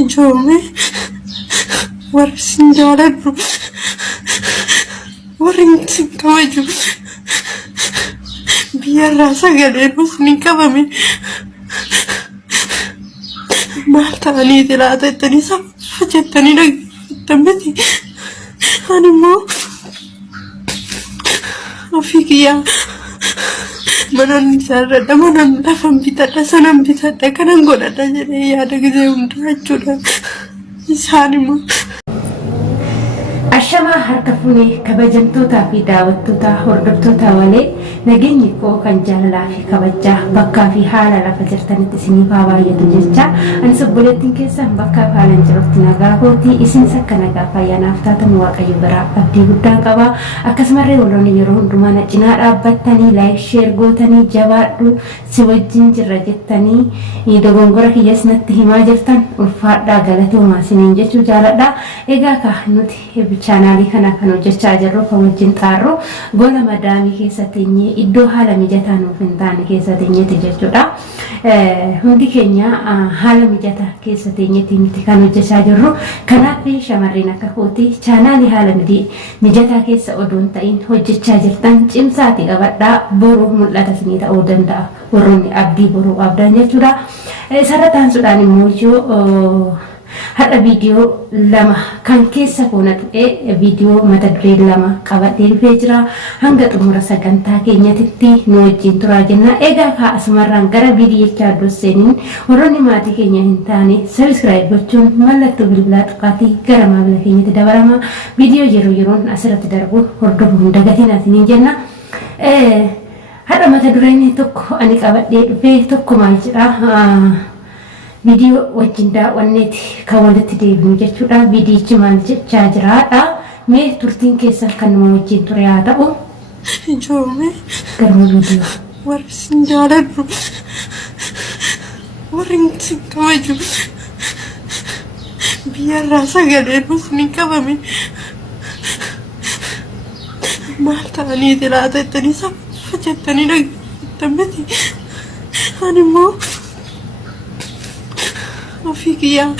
Ijoollee warri sin jaaladhu warri sin kabaju biyyarraa sagalee ni qabame maal ta'aniiti laata jettanii saffa jettanii dhaggeeffattan miti. Ani immoo ofii kiyyaa manan ijaarradha manan lafan bitadha sanan bitadha kanan godhadha jedhee yaada gisee hundaa jechuudha. Isaan immoo Ashama harka fuunee kabajamtootaa fi daawwattoota hordoftoota walee nageenyi koo kan jaalalaa fi kabajaa bakkaa fi haala lafa jirtanitti isiniif haa baay'atu jecha anis obboleettiin keessan bakkaa fi haala jirutti nagaa kootii isinis akka nagaa fayyaanaaf taatan waaqayyo biraa abdii guddaa qaba. Akkasumallee warroonni yeroo hundumaa na cinaa dhaabbattanii laayik sheer gootanii jabaadhu si wajjin jirra jettanii dogongora kiyyas natti himaa jirtan ulfaadhaa galatoomaa isiniin jechuu jaaladha. Egaa ka nuti chaanaalii kana kan hojjechaa jirru kan wajjin xaarru gola madaamii keessatti iddoo haala mijataa nuuf hin taane keessatti jechuudha. Hundi keenya haala mijataa keessatti miti kan hojjechaa jirru. Kanaaf shamarreen akka kooti chaanaalii haala mijataa keessa oduun ta'in hojjechaa jirtan cimsaati qabadhaa boruu mul'ata isinii ta'uu danda'a. Warroonni abdii boruu abdaan jechuudha. Sarara taansuudhaan immoo hada video lama kan keessa koona tu'ee video mata duree lama qabadhee dhufee jira. Hanga xumura sagantaa keenyatti nu wajjin turaa jenna. Egaa asumarraan gara viidiyichaa dosseenin warroonni maatii keenya hin taane subscribe gochuun mallattoo bilbilaa tuqaatii gara maamila keenyatti dabalama. Viidiyoo yeroo yeroon asirratti darbu hordofuun dagatiin asiniin jenna. Hada mata dureen tokko ani qabadhee dhufee tokko maal jedha video wajjin daawwanneeti kan walitti deebinu jechuudha. Viidiyichi maal jechaa jiraadha. Mee turtiin keessan kan nama wajjin ture haa ta'u. Ijoollee garuu viidiyoo warri sin jaaladhu warri sin kabaju biyyarraa sagalee ni qabame maal ta'aniiti laata jettanii saffa jettanii dhaggeeffattan miti. Ani immoo ofii kiyyaa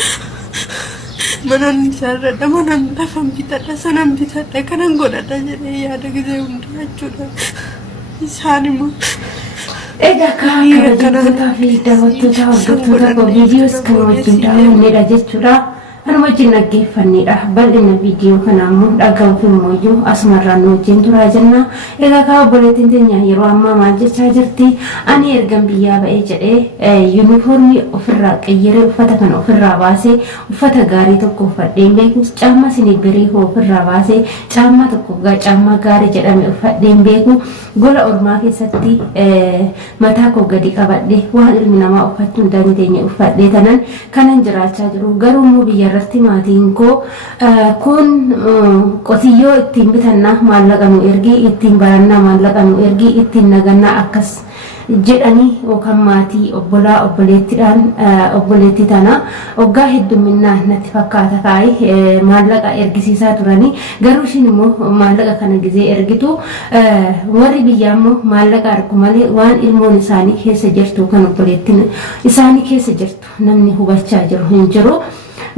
manan ijaarradha manan lafan bitadha sanan bitadha kanan godhadha jedhee yaada gisee hundaa jechuudha. Isaan immoo egaa kabajamtootaa fi daawwattoota hordoftoota viidiyoos kan wajjin daawwannedha jechuudha. Kan wajjin dhaggeeffannedha. Bal'ina viidiyoo kanaa immoo dhaga'uuf immoo asumarraan nu wajjin turaa jenna. Egaa obboleettiin teenya yeroo ammaa maal jechaa jirti? Ani ergan biyyaa ba'ee jedhee yuunifoormii ofirraa qayyiree uffata kana ofirraa baasee uffata gaarii tokko uffadhee beeku caammaa sinibirii ofirraa baasee caammaa tokko caammaa gaarii jedhame uffadhee beeku gola ormaa keessatti mataa koo gadi qabadhee waan ilmi namaa uffachuu hin dandeenye uffadhee tanan kanan jiraachaa jiru. Garuu immoo biyya irratti maatiin koo kun qotiyyoo ittiin bitannaa maallaqa nu ergii ittiin barannaa maallaqa nu ergii ittiin nagannaa akkas jedhanii yookaan maatii obbolaa obboleettiidhaan obboleettii tana waggaa hedduminaan natti fakkaata taa'ee maallaqa ergisiisaa turanii. Garuu ishiin immoo maallaqa kana gisee ergitu warri biyyaa immoo maallaqa argu malee waan ilmoon isaanii keessa jirtu kan obboleettiin isaanii keessa jirtu namni hubachaa jiru hin jiru.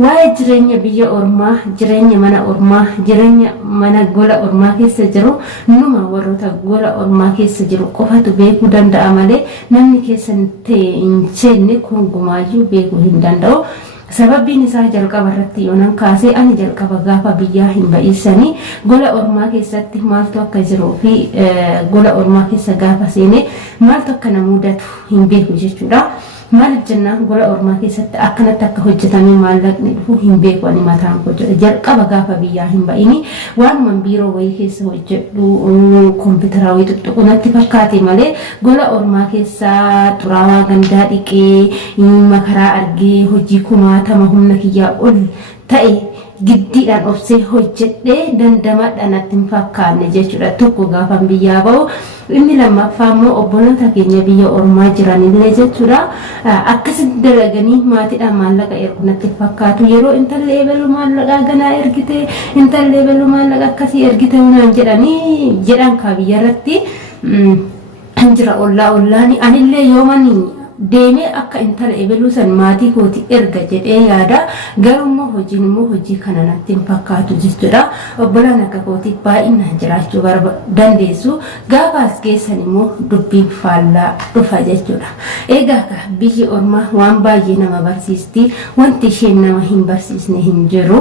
Waa'ee jireenya biyya ormaa, jireenya mana ormaa, jireenya mana gola ormaa keessa jiru numa warroota gola ormaa keessa jiru qofatu beekuu danda'a malee namni keessa ta'e hin seenne kun gumaayyuu beekuu hin danda'u. Sababbiin isaa jalqaba irratti yoonan kaasee ani jalqaba gaafa biyyaa hin ba'eessanii gola ormaa keessatti maaltu akka jiruu fi gola ormaa keessa gaafa seene maaltu akka na mudatu hin beeku jechuudha. Maaliif jennaan gola ormaa keessatti akkanatti akka hojjetamee maallaqni dhufu hin beeku ani mataan koo jalqaba gaafa biyyaa hin ba'ini waanuman biiroo wayii keessa hojjedhu kompiitara wayii tuttuqu natti fakkaate malee gola ormaa keessa xuraawaa gandaa dhiqee makaraa argee hojii kumaatama humna kiyyaa ol ta'e giddiidhaan obsee hojjedhee dandamadhaan natti hin fakkaanne jechuudha. Tokko gaafa biyyaa ba'u inni lammaffaa immoo obboloota keenya biyya ormaa jiranillee jechuudha. Akkasitti dalaganii maatiidhaan maallaqa ergu natti fakkaatu. Yeroo intalli eebelu maallaqa ganaa ergite intalli eebelu maallaqa akkasii ergite naan jedhan kaa biyya irratti jira ollaani anillee yoomani deemee akka intala ebeluu san maatii kooti erga jedhee yaada garummoo hojiin immoo hojii kana natti hin fakkaatu jechuudha obbolaan akka kooti baay'inaan jiraachuu dandeessu gaafa as geessan immoo dubbiin faallaa dhufa jechuudha egaa biyyi ormaa waan baay'ee nama barsiisti wanti isheen nama hin barsiisne hin jiru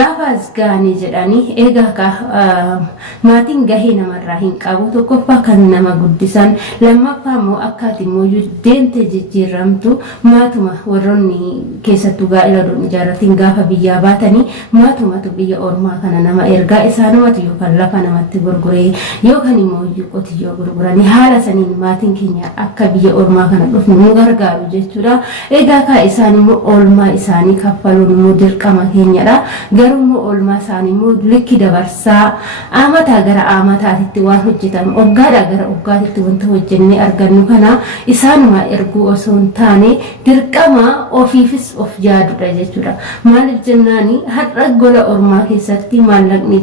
gaafa as gaanii jedhanii egaa maatiin gahee namarraa hin qabu tokkoffaa kan nama guddisan lammaffaa immoo akkaatii immoo deemte jijjiiramtu maatuma warroonni keessattuu gaa'ela doon ijaarratiin gaafa biyyaa baatanii maatumatu biyya ormaa kana nama ergaa isaanumatu yookaan lafa namatti gurguree yookaan immoo qotiyyoo gurguranii haala saniin maatiin keenya akka biyya ormaa kana dhufnu nu gargaaru jechuudha egaa isaan immoo oolmaa isaanii kaffaluun immoo dirqama keenyadha garuu immoo oolmaa isaanii immoo likki dabarsaa amataa gara amataatitti waan hojjetan oggaadhaa gara oggaatitti wanta hojjennee argannu kana isaanuma erguu osoo hin taane dirqama ofiifis of yaadudha jechuudha maaliif jennaani har'a gola ormaa keessatti maallaqni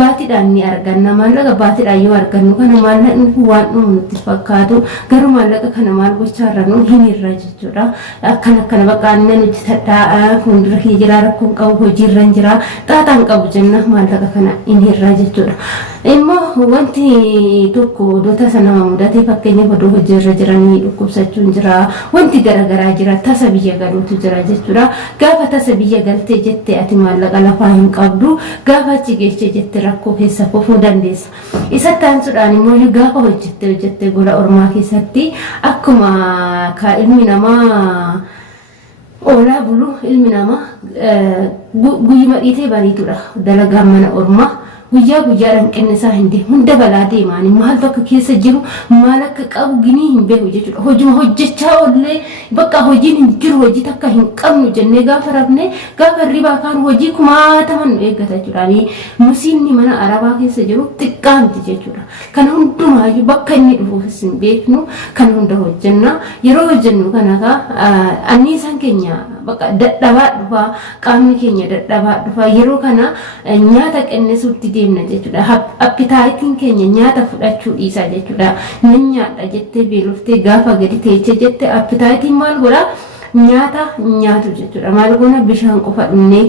baatiidhaan ni arganna maallaqa baatiidhaan yoo argannu kana maallaqni waan dhumu nutti fakkaatu garuu maallaqa kana maal gochaarra nu hin irra jechuudha akkana bakka inni nuti tadhaa fuuldura kee jira rakkoon qabu hojiirra jira xaaxaan qabu jenna maallaqa kana hin irra jechuudha immoo wanti tokko odota sana mudate fakkeenyaaf odoo hojiirra jiranii dhukkubsachuun jira wanti garagaraa jira tasa biyya galuutu jira jechuudha gaafa tasa biyya galtee jettee ati maallaqa lafaa hin qabdu gaafa achi geessee jettee rakkoo keessa kufuu dandeessa isa taansuudhaan immoo gaafa hojjettee gola ormaa keessatti akkuma ka ilmi namaa oolaa bulu ilmi namaa guyyuma dhiitee bariitudha dalagaa mana ormaa guyyaa guyyaadhaan qinnisaa hin deemu hunda balaa deemaani maal bakka keessa jiru maal akka qabu ginii hin beeku jechuudha hojuma hojjechaa oollee bakka hojiin hin jiru hojii takka hin qabnu jennee gaafa rafne gaafa ribaa kaan hojii kumaataman nu eeggata jechuudha musiinni mana arabaa keessa jiru xiqqaamti jechuudha kan hundumaayyuu bakka inni dhufuufis hin beeknu kan hunda hojjenna yeroo hojjennu kana anniisaan keenya bakka dadhabaa dhufaa qaamni keenya dadhabaa dhufaa yeroo kana nyaata qinnesuutti deemna jechuudha appitaayitiin keenya nyaata fudhachuu dhiisa jechuudha nan nyaadha jettee beeloftee gaafa gadi teessee jette appitaayitiin maal godha nyaata nyaatu jechuudha maal goona bishaan qofa dhunnee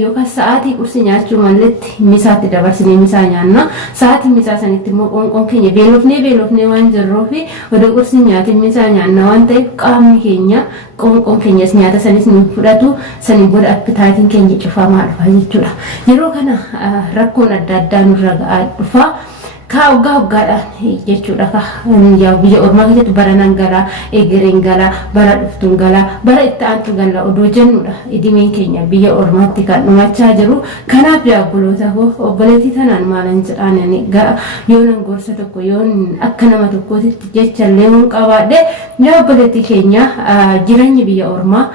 yookaan sa'aatii qursi nyaachuu malletti misaatti dabarsinee misaa nyaanna sa'aatii misaa sanitti immoo qoonqoon keenya beelofnee waan jirruufi odoo qursi nyaatiin misaa nyaanna waan ta'eef qaamni keenya qoonqoon keenyas nyaata sanis nu fudhatu saniin booda appitaayitiin keenya cufamaa dhufa jechuudha yeroo kana rakkoon adda addaa nurra ga'aa dhufa ka oggaadhaan jechuudha yaa biyya ormaa keessatti bara nan galaa egereen galaa bara dhuftuun galaa bara itti aantu galaa odoo jennudha idimeen keenya biyya ormaatti kan dhumachaa jiru kanaaf yaa obboloota koo obboleettii tanaan maalan jedhaanani yoonan gorsa tokko yoon akka nama tokkootitti jechallee waan qabaadhe yaa obboleettii keenya jireenyi biyya ormaa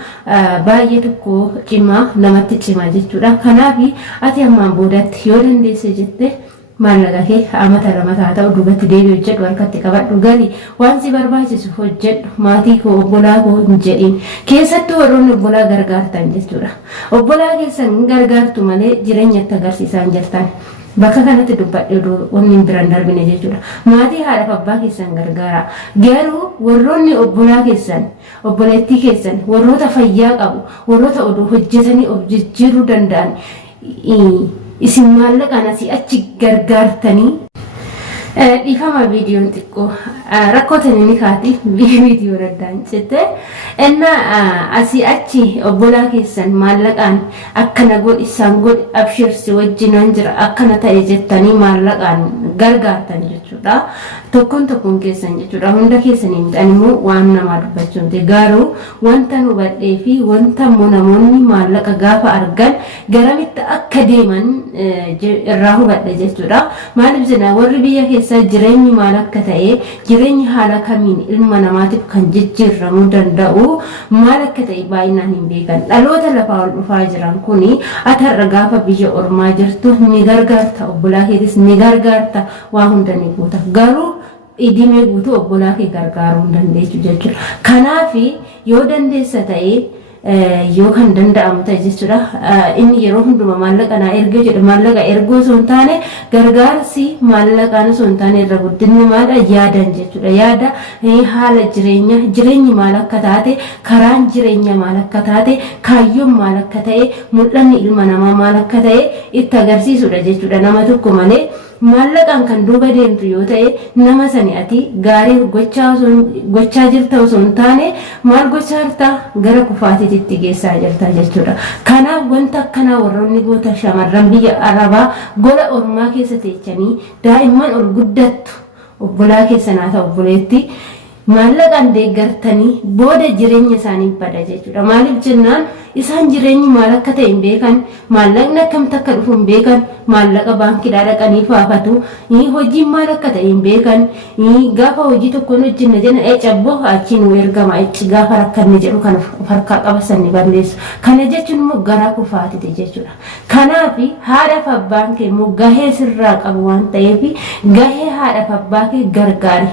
baay'ee tokko cimaa namatti cimaa jechuudha kanaaf ati ammaan boodatti yoo dandeesse jette maallaqa kee amata lamataa ta'u duubatti deebi'u hojjedhu harkatti qabadhu galii waan si barbaachisu hojjedhu maatii koo obbolaa koo hin jedhin keessattuu warroonni obbolaa gargaartan jechuudha obbolaa keessan gargaartu malee jireenya itti agarsiisaa hin jirtan bakka kanatti dubbadhe wanni biraan darbine jechuudha maatii haadha abbaa keessan gargaara garuu warroonni obbolaa keessan obboleettii keessan warroota fayyaa qabu warroota oduu hojjetanii of jijjiiruu danda'an isin maallaqaan asii achi gargaartanii dhiifama viidiyoon xiqqoo rakkootan inni kaatiif viidiyoo daddaan jette enna asii achi obbolaa keessan maallaqaan akkana godhi isaan godhi abshirsi wajjinaan jira akkana ta'e jettanii maallaqaan gargaartan jechuudha tokkoon keessan jechuudha hunda keessanii midhaan immoo waan namaa dubbachuun garuu wanta nu badhee fi wanta namoonni maallaqa gaafa argan garamitti akka deeman irraa hubadhe jechuudha maaliif jenna warri biyya keessa jireenyi maal akka ta'e jireenyi haala kamiin ilma namaatiif kan jijjiiramuu danda'u maal akka ta'e baay'inaan hin beekan dhaloota lafaa ol dhufaa jiran kuni atarra gaafa biyya ormaa jirtu ni gargaarta obbolaa keetis ni gargaarta waa hunda ni guuta garuu idimee guutuu obbolaa kee gargaaruu dandeessu jechuudha kanaaf yoo dandeessa ta'e yoo kan danda'amu ta'e jechuudha. Inni yeroo hundumaa maallaqa naa ergee jedhu maallaqa erguu osoo hin taane gargaarsi maallaqaan osoo hin taane irra guddinni maadha yaadan jechuudha. Yaada haala jireenyi maal akka taate karaan jireenya maal akka taate kaayyoon maal akka ta'e mul'anni ilma namaa maal akka ta'e itti agarsiisudha jechuudha. Nama tokko malee maallaqaan kan duuba deemtu yoo ta'e nama sani ati gaarii gochaa jirta osoo hin taane maal gochaa jirta gara kufaatiitti geessaa jirta jechuudha. Kanaaf wanta akkanaa warroonni goota shamarran biyya arabaa gola ormaa keessa teechanii daa'imman ol guddattu obbolaa keessanaa ta'u obboleetti maallaqaan deeggartanii booda jireenya isaanii bada jechuudha. Maaliif jennaan isaan jireenyi maal akka ta'e hin beekan, maallaqni akkamitti akka dhufu hin beekan, maallaqa baankiidhaa dhaqanii faafatu, hojiin maal akka ta'e hin beekan, gaafa hojii tokkoon hojjenna jenna cabboo achiin ergama ichi gaafa rakkanne jedhu kan harkaa qabasanni balleessu. Kana jechuun immoo garaa kufaatite jechuudha. Kanaaf haadhaaf abbaan kee immoo gahee sirraa qabu waan ta'eef gahee haadhaaf abbaa kee gargaari.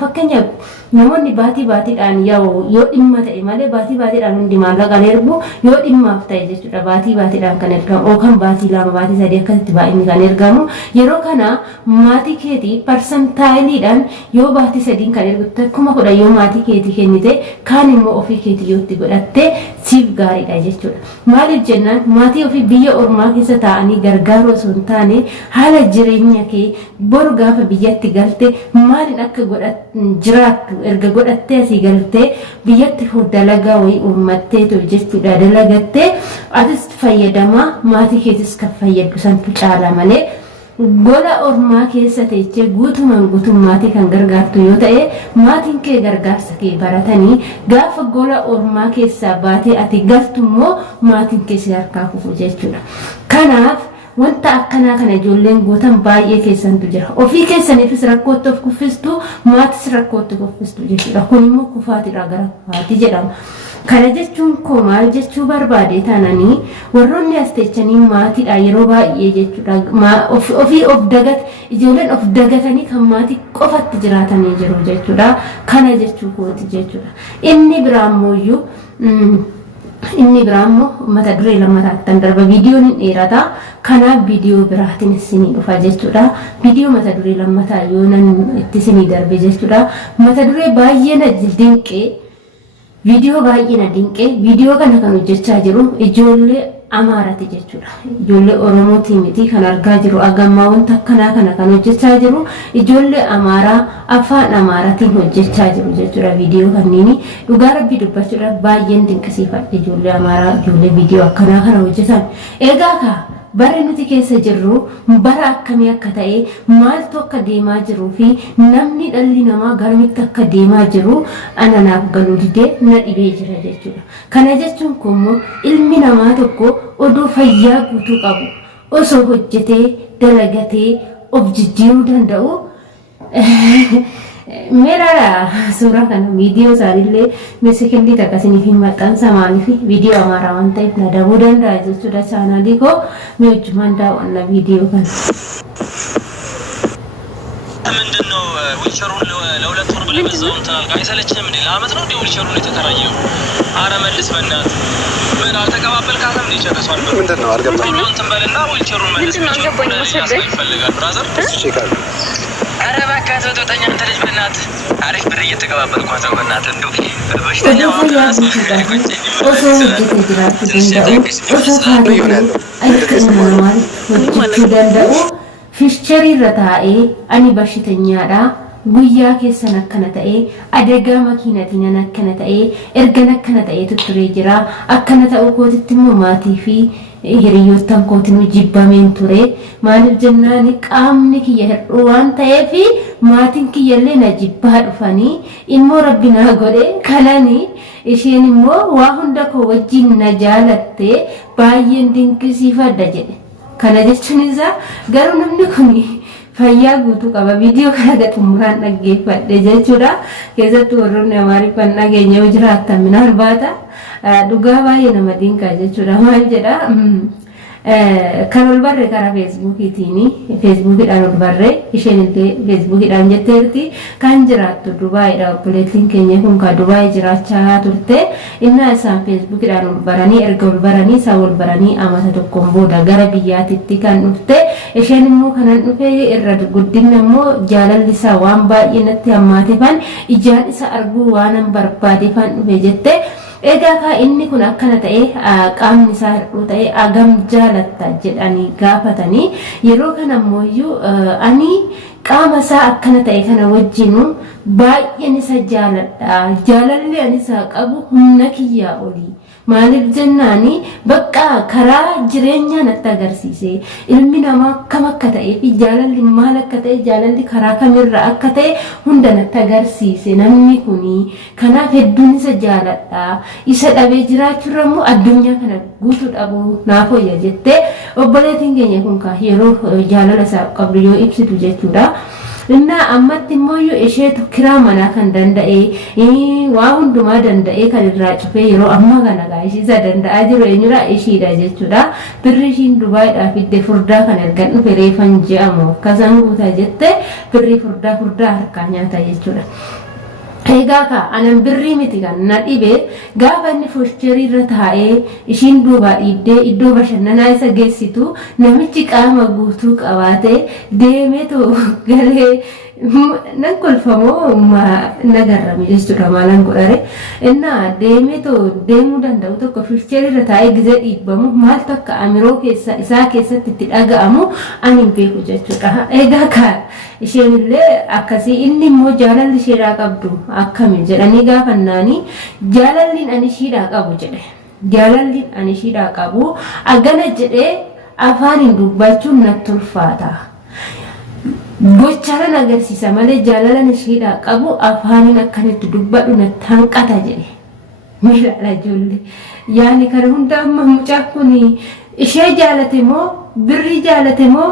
Fakkeenyaaf namoonni baatiidhaan yoo dhimma ta'e malee baatiidhaan hundi maallaqaan ergu yoo dhimmaaf ta'e jechuudha. Baatiidhaan kan ergamu yookaan baatii 2 baatii 3 akkasitti baay'inni kan ergamu yeroo kana maatii keetii parsantaayiliidhaan yoo baatii 3 kan ergu 10,000 yoo maatii keetii kennite kaan immoo ofii keetii yoo itti godhatte siif gaariidha jechuudha. Maaliif jennaan maatii ofii biyya ormaa keessa taa'anii gargaaruu osoo hin taane haala jireenya kee boru gaafa biyyatti galte maaliin akka jiraattu erga godhattee asii galtee biyyatti dalagaa wayii uummattee jechuudha. Dalagattee atis fayyadamaa maatii keetis kan fayyadu santu caala malee gola ormaa keessa teechee guutummaatii kan gargaartu yoo ta'e maatiin kee gargaarsa kee baratanii gaafa gola ormaa keessaa baatee ati galtu immoo maatiin kee si harkaa kufu jechuudha. Kanaaf wanta akkanaa kana ijoolleen gootan baay'ee keessantu jira. Ofii keessaniifis rakkootti of kuffistu, maatis rakkootti kuffistu jechuudha. Kun immoo kufaatiidha gara kufaatii jedhama. Kana jechuun koo maal jechuu barbaade taananii warroonni as teechanii maatiidha yeroo baay'ee jechuudha. Ofii of ijoolleen of dagatanii kan maatii qofatti jiraatanii jiru jechuudha. Kana jechuu kooti jechuudha. Inni biraa immoo mata duree lammataattan darba viidiyoon hin dheerata. Kanaaf viidiyoo biraatiin isinii dhufa jechuudha. Viidiyoo mata duree lammataa yoo nan itti isinii darbe jechuudha. Mata duree baay'ee na dinqee viidiyoo baay'ee na dinqee viidiyoo kana kan hojjechaa jiru ijoollee Amaaraati jechuudha. Ijoollee Oromootii miti kan argaa jiru agammaa wanta akkanaa kana kan hojjechaa jiru ijoollee Amaaraa afaan Amaaraatiin hojjechaa jiru jechuudha. Viidiyoo kanniini dhugaa rabbii dubbachuudhaaf baay'een dinqisiifadhe ijoollee Amaaraa ijoollee viidiyoo akkanaa kana hojjetan. Egaa bara nuti keessa jirru bara akkamii akka ta'e maaltu akka deemaa jiruu fi namni dhalli namaa garamitti akka deemaa jiru ananaaf galuu didee na dhibee jira jechuudha. Kana jechuun immoo ilmi namaa tokko oduu fayyaa guutuu qabu osoo hojjetee dalagatee of jijjiiruu danda'u Meera suuraa kana viidiyoo isaanillee sekendii akkasiniif hin maxxansa maaliif viidiyoo Amaaraa waan ta'eef na dabuu danda'a jechuudha. Chaanaalii koo mee wajjumaan daawwanna viidiyoo kana. ምንድነው ዊልቸሩን ለሁለት ወር ብለህ በዛው እንትን አልክ አይሰለችህም እንዴ? ለአመት ነው እንዴ ዊልቸሩን የተከራየው? አረ መልስ በእናትህ ምን አልተቀባበልካትም እንዴ? ጨረሷል ምንድነው አልገባኝም። እንትን በልና ዊልቸሩን መልስ ይፈልጋል ብራዘር እሱ ቼካል። አረ እባክህ አትወጣኝ አንተ ልጅ በእናትህ አሪፍ ብር እየተቀባበልኳት ነው በእናትህ እንደው በሽተኛው Fiicharii irra taa'ee ani bashiteenyaadha guyyaa keessan akkana ta'ee adagaa makiinatiin akkana ta'ee ergan akkana ta'ee tutturee jira. Akkana ta'uu kootitti immoo maatii fi hiriyoottan kootiin jibbameen ture. Maaliif jennaan qaamni kiyya hir'uu waan ta'eef maatiin kiyyallee na jibbaa dhufanii immoo rabbi na godhe kanani isheen immoo waa hunda koo wajjin na jaalatte baay'een dinqisiifadha jedhe. Kana jechuun isaa garuu namni kun fayyaa guutuu qaba. Viidiyoo kana xumuraan dhaggeeffadhe jechuudha. Keessattuu warroonni Amaariffaan dhageenya yoo jiraattan minaan baata dhugaa baay'ee nama dinqaa jechuudha. Maal jedha kan ol barre karaa feesbuukiitiini feesbuukidhaan ol barre isheen illee feesbuukidhaan jetteerti kan jiraattu Dubaayidha obboleettiin keenya kun kan Dubaay jiraachaa turte innaa isaan feesbuukidhaan ol baranii erga ol baranii isaa ol baranii amata tokkoon booda gara biyyaatitti kan dhufte isheen immoo kanan dhufe irra guddinna immoo jaalalli isaa waan baay'ee natti hammaateefan ijaan isa arguu waanan barbaadeefan dhufe jette egaa ka inni kun akkana ta'e qaamni isaa hir'uu ta'e agam jaalatta jedhanii gaafatanii yeroo kana ammoo ani qaama isaa akkana ta'e kana wajjinu baay'een isa jaaladha jaalalli ani isaa qabu humna kiyyaa olii maaliif jennaani bakka karaa jireenya natti agarsiise ilmi namaa kam akka ta'ee fi jaalalli maal akka ta'e jaalalli karaa kamirra akka ta'e hunda natti agarsiise namni kuni kanaaf hedduun isa jaaladha isa dhabee jiraachuurra immoo addunyaa kana guutuu dhabu naaf hoyya jettee obboleettiin keenya kun yeroo jaalala isaa qabdu yoo ibsitu jechuudha. Inna ammatti immoo isheetu kiraa manaa kan danda'e waa hundumaa danda'e kan irraa cufee yeroo amma kana gaashisa danda'aa jiru eenyudha ishiidha jechuudha. Birri ishiin Dubaayidhaa fidde furdaa kan ergan dhufe reefan je'amu akkasaan guutaa jette birri furdaa harkaa nyaata jechuudha. Egaa ka anan birrii miti kan na dhibe gaafa inni fosherii irra taa'ee ishiin duuba dhiibdee iddoo bashannanaa isa geessitu namichi qaama guutuu qabaatee deemeetu galee nan kolfamoo nagarrame jechuudha maalan godhare innaa deemeetu deemuu danda'u tokko fosherii irra taa'ee gizee dhiibbamu maaltu akka amiroo isaa keessatti itti dhaga'amu ani hin beeku jechuudha. Egaa ka isheen illee akkasii inni immoo jaalalli isheedhaa qabdu akkamiin jedhanii gaafannaanii jaalalliin ani ishiidhaa qabu jedhe jaalalliin ani ishiidhaa qabu agana jedhee afaaniin dubbachuun natti ulfaata gochaadhaan agarsiisa malee jaalalan ishiidhaa qabu afaaniin akkanitti dubbadhu natti hanqata jedhe miidhaadha ijoollee yaani kana hunda amma mucaa kun ishee jaalate moo birrii jaalate moo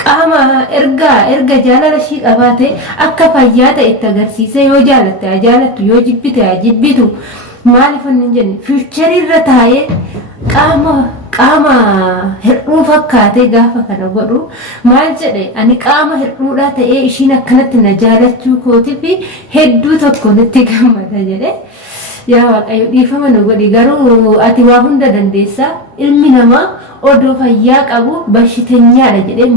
qaama erga jaalala ishii qabaate akka fayyaa ta'e itti agarsiise yoo jaalatte jaalattu yoo jibbite jibbitu maaliif hin jenne fiicharii irra taa'ee qaama hir'uu fakkaatee gaafa kana godhu maal jedhe ani qaama hir'uudhaa ta'ee ishiin akkanatti na jaalachuu kootii fi hedduu tokko natti gammada jedhe yaa waaqayyo dhiifama nu godhi garuu ati waa hunda dandeessa ilmi namaa odoo fayyaa qabu bashitenyaadha jedhee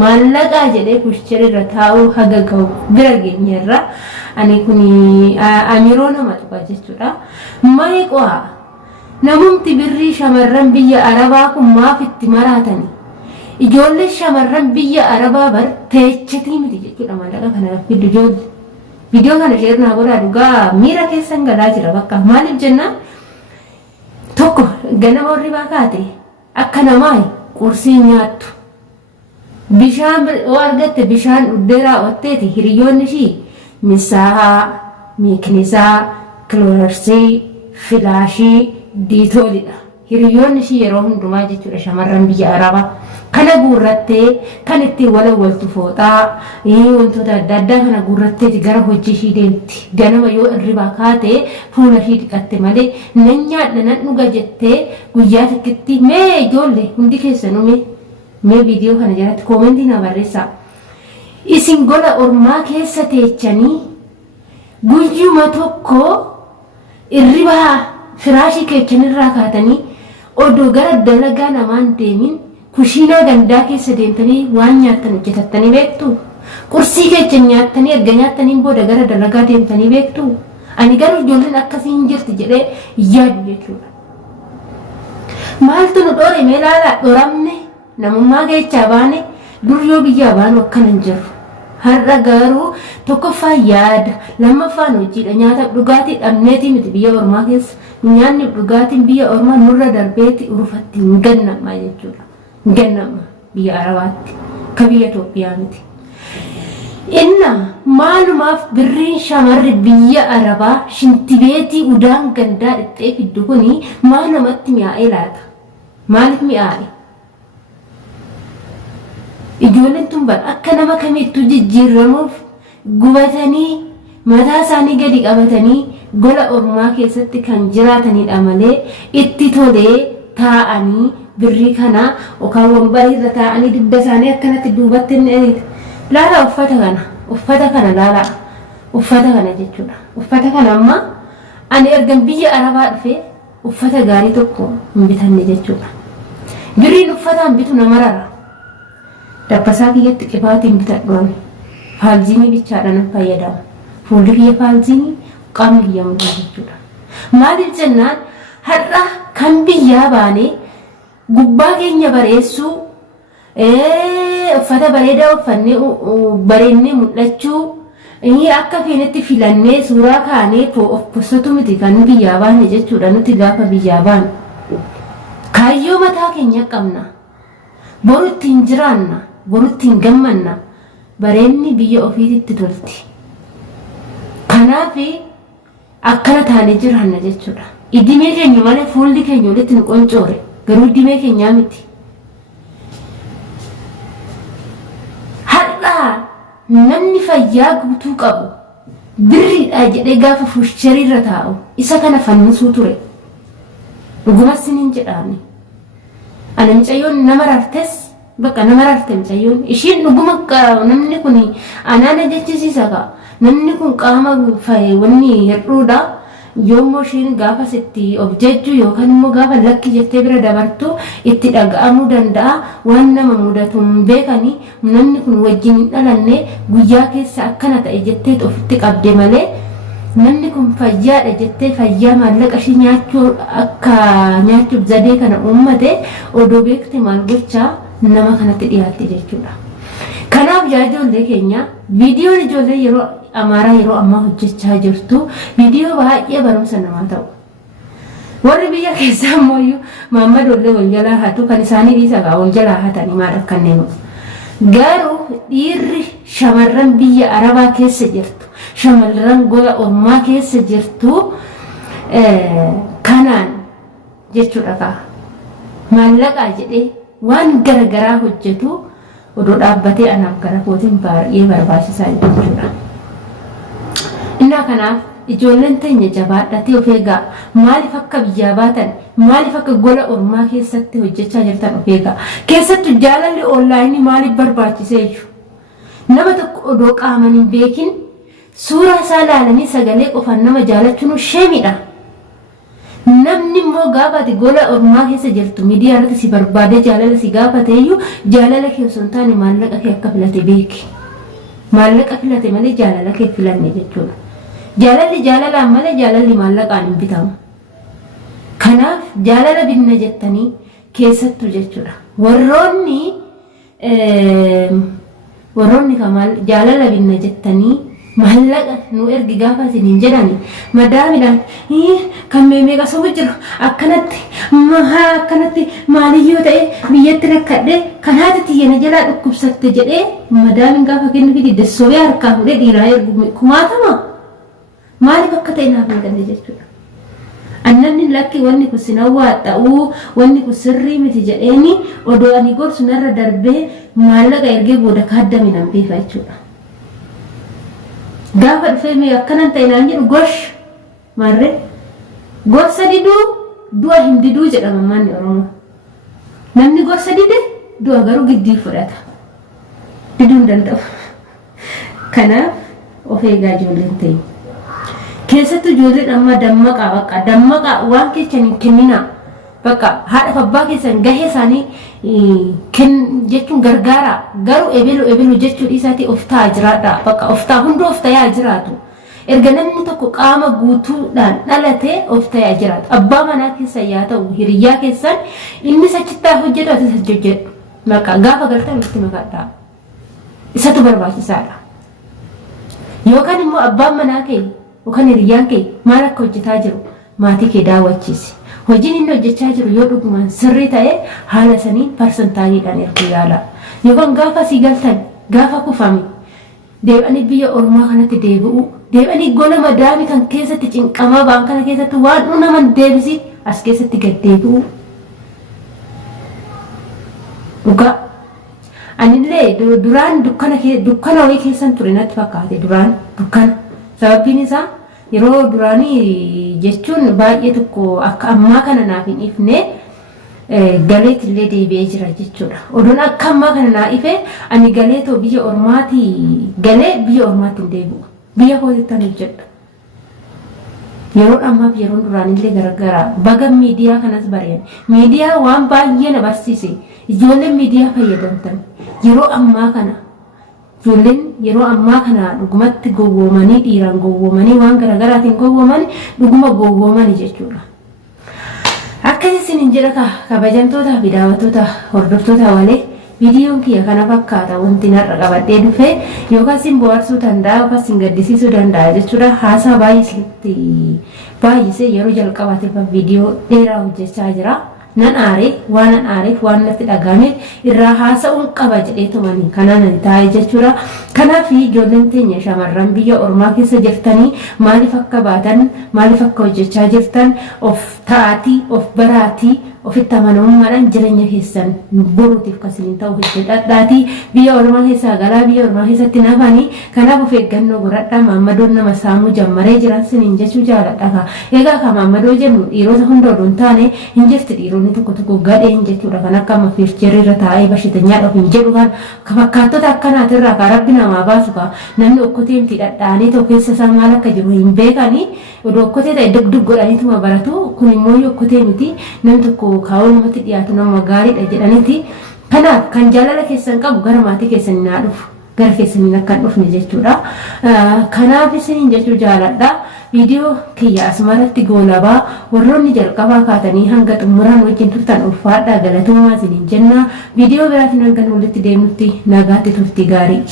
maallaqaa jedhee fiicharii irra taa'uu haga ga'u bira geenyerra ani kun amiroo nama tuqa jechuudha. Maayqo'a namumti birrii shamarran biyya arabaa kun maaf itti maraatani ijoollee shamarran biyya arabaa bar teechatii miti jechuudha maallaqa kana fiddu ijoollee. Video kana share na godhaa dhugaa miira keessan galaa jira bakka maaliif jenna tokko ganama warri baakaate akka namaa qursii nyaattu bishaan oo argatte bishaan uddeeraa watteeti hiriyoonni ishii misaa miiknisaa kiloorarsii filaashii diitoolidha hiriyoonni ishii yeroo hundumaa jechuudha shamarran biyya arabaa kana guurrattee kan itti walawwaltu fooxaa wantoota adda addaa kana guurratteeti gara hojii ishii deemti ganama yoo irribaa kaatee fuula ishii dhiqatte malee nan nyaadha nan dhuga jettee guyyaa tokkitti mee ijoollee hundi keessanuu mee viidiyoo kana jalatti koomentii na barreessaa isin gola ormaa keessa teechanii guyyuma tokko irribaa firaashii keechanirraa kaatanii odoo gara dalagaa namaan deemin kushiinaa gandaa keessa deemtanii waan nyaattan hojjetattanii beektu qursii keechan nyaattanii erga nyaattaniin booda gara dalagaa deemtanii beektu ani garuu ijoolleen akkasii hin jirti jedhee yaadu jechuudha. Maaltu nu dhoore mee ilaalaa dhoramne namummaa geechaa baane dur yoo biyyaa baanu akkana hin jirru. Har'a garuu tokkoffaa yaada lammaffaan hojiidha nyaata dhugaatii dhabneetii miti biyya ormaa keessa nyaanni dhugaatiin biyya ormaa nurra darbeeti urufatti hin gannama jechuudha. Gannama biyya arabaatti ka biyya Itoophiyaa miti. Inna maalumaaf birriin shamarri biyya arabaa shintibeetii udaan gandaa dhixxee fiddu kuni maal namatti mi'aa'ee laata? Maaliif mi'aa'e? Ijoolleen tun bar akka nama kamittuu jijjiiramuuf gubatanii mataa isaanii gadi qabatanii gola ormaa keessatti kan jiraatanidha malee itti tolee taa'anii birrii kana yookaan wambarii irra taa'anii dugda isaanii akkanatti duubatti laala uffata kana laala uffata kana jechuudha. Uffata kana amma ani ergan biyya Arabaa dhufee uffata gaarii tokko hin bitanne jechuudha. Birriin uffataan bitu nama rara. Dabbasaa kiyyatti qibaatiin bitadhuun faalziinii bichaadhaan fayyadamu. Fuulli kiyya faalziinii qaamni kiyya mudaa jechuudha. Maaliif jennaan har'a kan biyyaa baanee gubbaa keenya bareessuu uffata bareedaa uffannee bareennee mul'achuu akka feenetti filannee suuraa kaanee of posatu miti kan biyyaa baane jechuudha. Nuti gaafa biyyaa baanu kaayyoo mataa keenya qabna. Boru ittiin jiraanna, boru ittiin gammanna. Bareenni biyya ofiitti tolti. Kanaaf akkana taanee jiraanna jechuudha. Idimee keenya malee fuulli keenya walitti nu qoncoore garuu idimee keenyaa miti. Namni fayyaa guutuu qabu birriidha jedhee gaafa fuushariirra taa'u isa kana fannisuu ture. Dhugumas siniin jedhaani. Ana mucayyoon nama rartes bakka nama rarte mucayyoon ishiin dhuguma namni kun anaana jechisiisa ka namni kun qaama wanni hir'uudha. Yommuu ishiin gaafa sitti of jejju yookaan immoo gaafa lakki jettee bira dabartu itti dhaga'amuu danda'a. Waan nama mudatu hin beekani namni kun wajjin hin dhalanne guyyaa keessa akkana ta'e jettee ofitti qabde malee namni kun fayyaadha jettee fayyaa maallaqa ishii nyaachuu akka nyaachuuf zadee kana uummate odoo beekte maal gochaa nama kanatti dhiyaatte jechuudha. Kanaaf ijoollee keenya viidiyoon ijoollee yeroo Amaaraa yeroo ammaa hojjechaa jirtu viidiyoo baay'ee barumsa namaa ta'u. Warri biyya keessaa immoo Maamad Ollee wal jalaa hatu kan isaanii dhiisaa wal jalaa hatanii maal akkanneen. Garuu dhiirri shamarran biyya Arabaa keessa jirtu, shamarran gola ormaa keessa jirtu kanaan jechuudha ka. Maallaqaa jedhee waan garagaraa hojjetu odoo dhaabbatee anaaf gara kootiin baay'ee barbaachisaa jechuudha. Innaa kanaaf ijoolleen teenya jabaadhatee of eegaa maaliif akka biyyaa baatan maaliif akka gola ormaa keessatti hojjechaa jirtan of eegaa. Keessattuu jaalalli onlaayinii maaliif barbaachisee nama tokko odoo qaaman hin beekin suuraa isaa ilaalanii sagalee qofaan nama jaalachuun sheemidha. Namni immoo gaafate gola ormaa keessa jirtu miidiyaa irratti si barbaade jaalala si gaafateeyyuu jaalala kee osoo hin taane maallaqa kee akka filate beeki. Maallaqa filate malee jaalala kee filanne jechuudha. Jaalalli jaalalaan malee jaalalli maallaqaan hin bitamu. Kanaaf jaalala binna jettanii keessattuu jechuudha. Warroonni kamaal jaalala binna jettanii maallaqa nu ergi gaafa isin hin jedhani madaamidhaan kan meeqa sobu jiru akkanatti maaliyyoo ta'e biyyatti rakkadhe kan haati tiyyana jalaa dhukkubsatte jedhee madaamin gaafa kennu fidi dassoobee harkaa fuudhee dhiiraa ergu kumaatama maaliif akka ta'e naaf hin galle jechuudha. Annanni lakki wanni kun sinawwaa ta'uu wanni kun sirrii miti jedheeni odoo ani gorsu narra darbee maallaqa ergee booda kaaddame nan beefa jechuudha. Gaafa dhufee mee akkanan ta'e naan jedhu gosh maarree gorsa diduu du'a hin diduu jedhama manni Oromoo. Namni gorsa dide du'a garuu giddii fudhata. Diduu hin danda'u. Kanaaf of eegaa ijoolleen ta'e. Keessattuu ijoolleen amma dammaqaa bakka dammaqaa waan keessan hin kennina. Bakka haadha abbaa keessan gahee isaanii jechuun gargaara garuu ebelu jechuun isaati of ta'a jiraadha. Bakka of ta'a hunduu of ta'aa jiraatu. Erga namni tokko qaama guutuudhaan dhalatee of ta'aa jiraatu. Abbaa manaa keessan yaa ta'u hiriyyaa keessan inni sachittaa hojjetu ati hojjedhu. Bakka gaafa galtan itti makaadha. Isatu barbaachisaadha. Yookaan immoo abbaan manaa kee yookaan hiriyyaan kee maal akka hojjetaa jiru maatii kee daawwachiisi. Hojiin inni hojjechaa jiru yoo dhugumaan sirrii ta'e haala sanii parsentaajiidhaan erguu yaala. Yookaan gaafa sii galtan gaafa kufame deebi'anii biyya ormaa kanatti deebi'u deebi'anii gola madaami kan keessatti cinqamaa ba'an kana keessatti waan uumaman deebisi as keessatti gad deebi'u. Dhugaa anillee duraan dukkana wayii keessan ture natti fakkaate duraan dukkana sababiin isaa yeroo duraanii jechuun baay'ee tokko akka ammaa kana naaf hin ifne galeet illee deebi'ee jira jechuudha. Oduun akka ammaa kana naa ife ani galeetoo biyya ormaati galee biyya ormaatti hin deebi'u. Biyya kootitti ani hojjedha. Yeroo ammaa fi yeroo duraan illee garagaraa baga miidiyaa kanas bari'an. Miidiyaa waan baay'ee na barsiise. Ijoolleen miidiyaa fayyadamtan yeroo ammaa kana ijoolleen yeroo ammaa kana dhugumatti gowwoomanii dhiiraan gowwoomanii waan garagaraatiin gowwoomanii dhuguma gowwoomanii jechuudha. Akkasiin jedha kabajamtoota fi daawwattoota hordoftoota walee viidiyoon kiyya kana fakkaata wanti narra qabadhee dhufe yookaan sin bohaarsuu danda'a yookaan sin gaddisiisuu danda'a jechuudha. Haasaa baay'isee yeroo jalqabaatiif viidiyoo dheeraa hojjechaa jira. Nan aareef waan natti dhagahame irraa haasa'uun qaba jedheetumanii kanaan taa'ee jechuudha. Kanaaf ijoolleen teenya shamarran biyya ormaa keessa jirtanii maaliif akka baatan maaliif akka hojjechaa jirtan of ta'aatii of baraatii ofitti amanamummaadhaan jireenya keessan boruutiif kasiniin ta'u hojjedhadhaatii biyya ormaa keessaa galaa biyya ormaa keessatti nafanii kanaaf of eeggannoo godhadhaa. Maammadoon nama saamuu jammaree jiran siniin jechuu jaaladha. Egaa kan maammadoo jennu dhiirota hunda odoo hin taane hin jirti dhiironni tokko gadheen jechuudha. Kan akka amma fiircheerri irra taa'ee bashitanyaa dhafu hin jedhu kan fakkaattota akkanaatirraa kan rabbi namaa baasu kan namni okkotee miti dhadhaanii tokko keessa isaa maal akka jiru hin beekanii odoo okkotee ta'e dugdug godhaniituma baratu. Kun immoo okkotee miti namni tokko kaawwan namatti dhiyaatu nama gaariidha jedhaniiti. Kanaaf kan jaalala keessan qabu gara maatii keessanii naa dhufu gara keessanii akka hin dhufne jechuudha. Kanaaf isiniin jechuu jaaladha. Viidiyoo kiyya asumarratti goolabaa warroonni jalqabaa kaatanii hanga xumuraan wajjin turtan ulfaadhaa galatoomaa isiniin jenna. Viidiyoo biraatiin hanga walitti deemnutti nagaatti turtii gaarii.